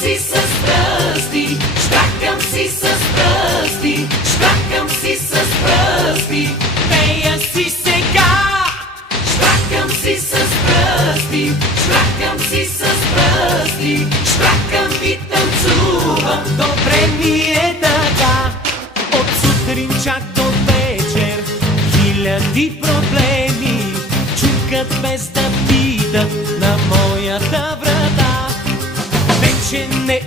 си с пръсти, щакам си с пръсти, щакам си с пръсти. Пея си сега. Щакам си с пръсти, щакам си с пръсти, щакам и танцувам. Добре ми е така, от сутрин чак до вечер, хиляди проблеми чукат без да питат на моята врата. Вече не